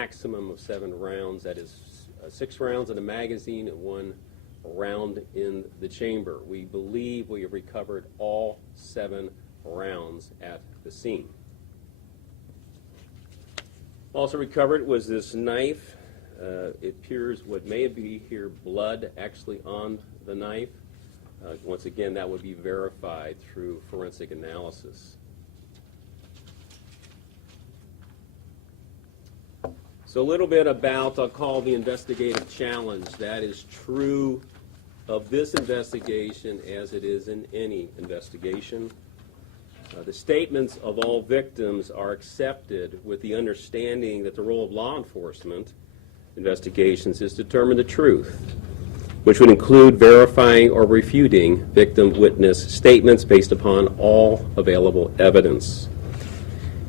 maximum of 7 rounds. That is 6 rounds in the magazine and 1 round in the chamber. We believe we have recovered all 7 rounds at the scene. Also recovered was this knife. It appears what may be here blood actually on the knife. Once again, that would be verified through forensic analysis. So a little bit about, I'll call the investigative challenge. That is true of this investigation as it is in any investigation. The statements of all victims are accepted with the understanding that the role of law enforcement investigations is to determine the truth, which would include verifying or refuting victim witness statements based upon all available evidence.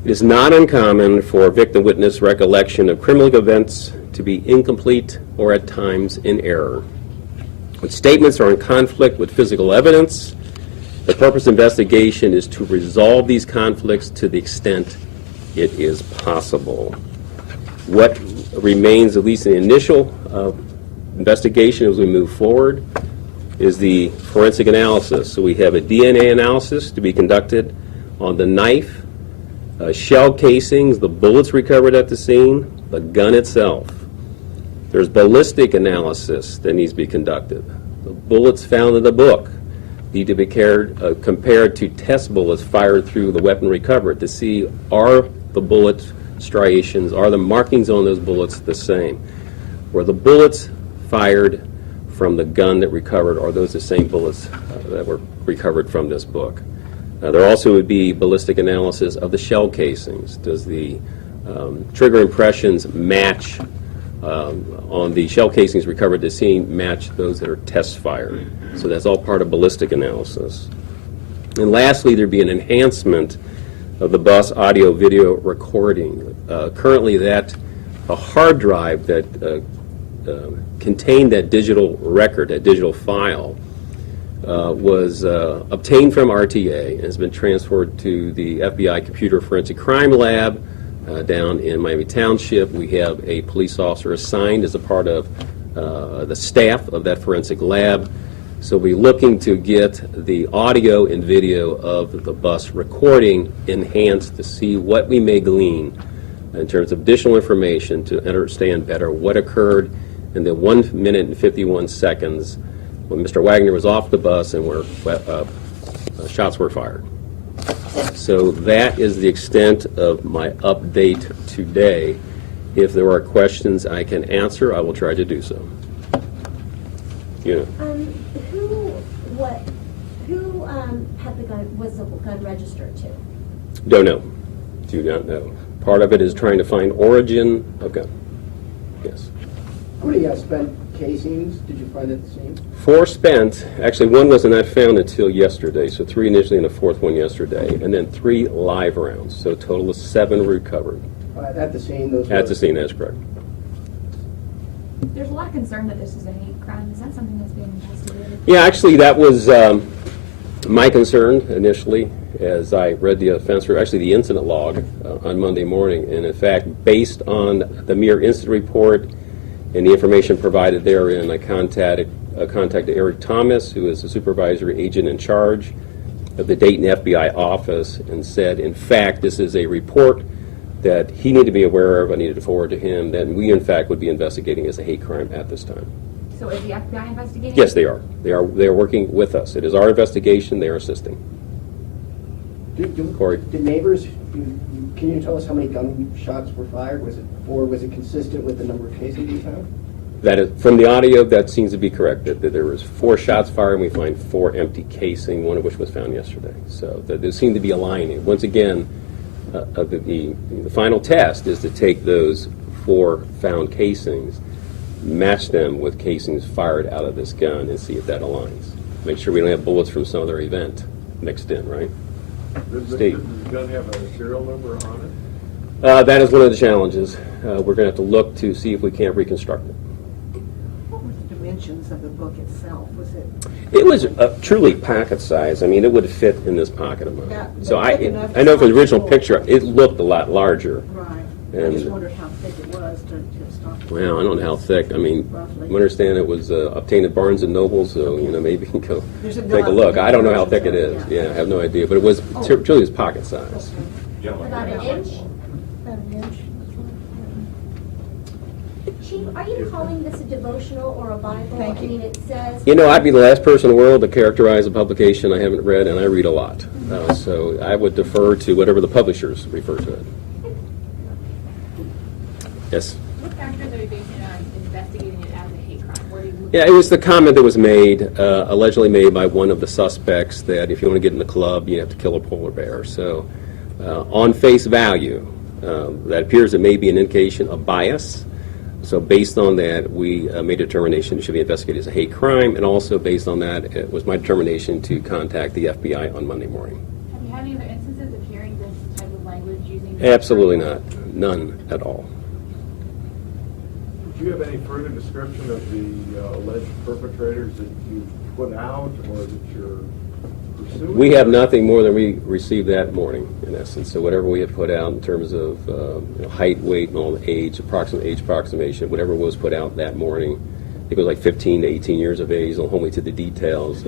It is not uncommon for victim witness recollection of criminal events to be incomplete or at times in error. When statements are in conflict with physical evidence, the purpose of investigation is to resolve these conflicts to the extent it is possible. What remains, at least in the initial investigation as we move forward, is the forensic analysis. So we have a DNA analysis to be conducted on the knife, shell casings, the bullets recovered at the scene, the gun itself. There's ballistic analysis that needs to be conducted. The bullets found in the book need to be compared to test bullets fired through the weapon recovered to see are the bullet striations, are the markings on those bullets the same? Were the bullets fired from the gun that recovered, are those the same bullets that were recovered from this book? There also would be ballistic analysis of the shell casings. Does the trigger impressions match on the shell casings recovered at the scene match those that are test fired? So that's all part of ballistic analysis. And lastly, there'd be an enhancement of the bus audio video recording. Currently a hard drive that contained that digital record, that digital file, was obtained from RTA and has been transferred to the FBI Computer Forensic Crime Lab down in Miami Township. We have a police officer assigned as a part of the staff of that forensic lab. So we're looking to get the audio and video of the bus recording enhanced to see what we may glean in terms of additional information to understand better what occurred in the 1 minute and 51 seconds when Mr. Wagner was off the bus and where shots were fired. So that is the extent of my update today. If there are questions I can answer, I will try to do so. Who had the gun, was the gun registered to? Don't know. Do not know. Part of it is trying to find origin of gun. Yes. How many spent casings did you find at the scene? 4 spent. Actually, 1 was not found until yesterday, so 3 initially and a 4th one yesterday, and then 3 live rounds, so a total of 7 recovered. At the scene? At the scene, that's correct. There's a lot of concern that this is a hate crime. Is that something that's being investigated? Yeah, actually, that was my concern initially as I read the offense, or actually the incident log on Monday morning. And in fact, based on the mere incident report and the information provided therein, I contacted Eric Thomas, who is the supervisory agent in charge of the Dayton FBI office, and said, in fact, this is a report that he needed to be aware of. I needed to forward to him. That we, in fact, would be investigating as a hate crime at this time. So is the FBI investigating? Yes, they are. They are working with us. It is our investigation. They are assisting. Corey? Did neighbors, can you tell us how many gunshots were fired? Was it consistent with the number of casings you found? That is, from the audio, that seems to be correct. That there was 4 shots fired, and we find 4 empty casing, one of which was found yesterday. So they seem to be aligning. Once again, the final test is to take those 4 found casings, match them with casings fired out of this gun, and see if that aligns. Make sure we don't have bullets from some other event mixed in, right? Does the gun have a serial number on it? That is one of the challenges. We're going to have to look to see if we can't reconstruct it. What were the dimensions of the book itself? Was it? It was truly pocket size. I mean, it would fit in this pocket of mine. Yeah, so I know from the original picture, it looked a lot larger. Right. I just And, wondered how thick it was to stop. well, I don't know how thick. I mean, Roughly. I understand it was obtained at Barnes and Noble, so, you know, maybe you can go There's a take a lot- look. I don't know how thick it Yeah. is. Yeah, I have no idea. But it was, truly was pocket size. About an inch? About an inch. Chief, are you calling this a devotional or a Bible? Thank I you. mean, it says. You know, I'd be the last person in the world to characterize a publication I haven't read, and I read a lot. So I would defer to whatever the publishers refer to it. Yes? What factors are you basing on investigating it as a hate crime? What are you looking Yeah, it was the comment that was made, allegedly made by one of the suspects, that if you want to get in the club, you have to kill a polar bear. So on face value, that appears to may be an indication of bias. So based on that, we made a determination it should be investigated as a hate crime, and also based on that, it was my determination to contact the FBI on Monday morning. Have you had any other instances of hearing this type of language using? Absolutely not. None at all. Do you have any further description of the alleged perpetrators that you put out or that you're pursuing? We have nothing more than we received that morning, in essence. So whatever we had put out in terms of height, weight, and all the age, approximate age approximation, whatever was put out that morning, I think it was like 15 to 18 years of age, I'll hold me to the details.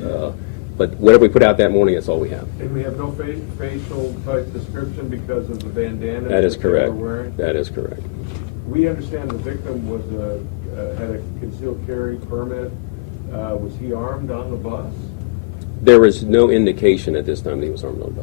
But whatever we put out that morning, that's all we have. And we have no facial type description because of the bandana That is they were correct. wearing? That is correct. We understand the victim was had a concealed carry permit. Was he armed on the bus? There was no indication at this time that he was armed on the bus.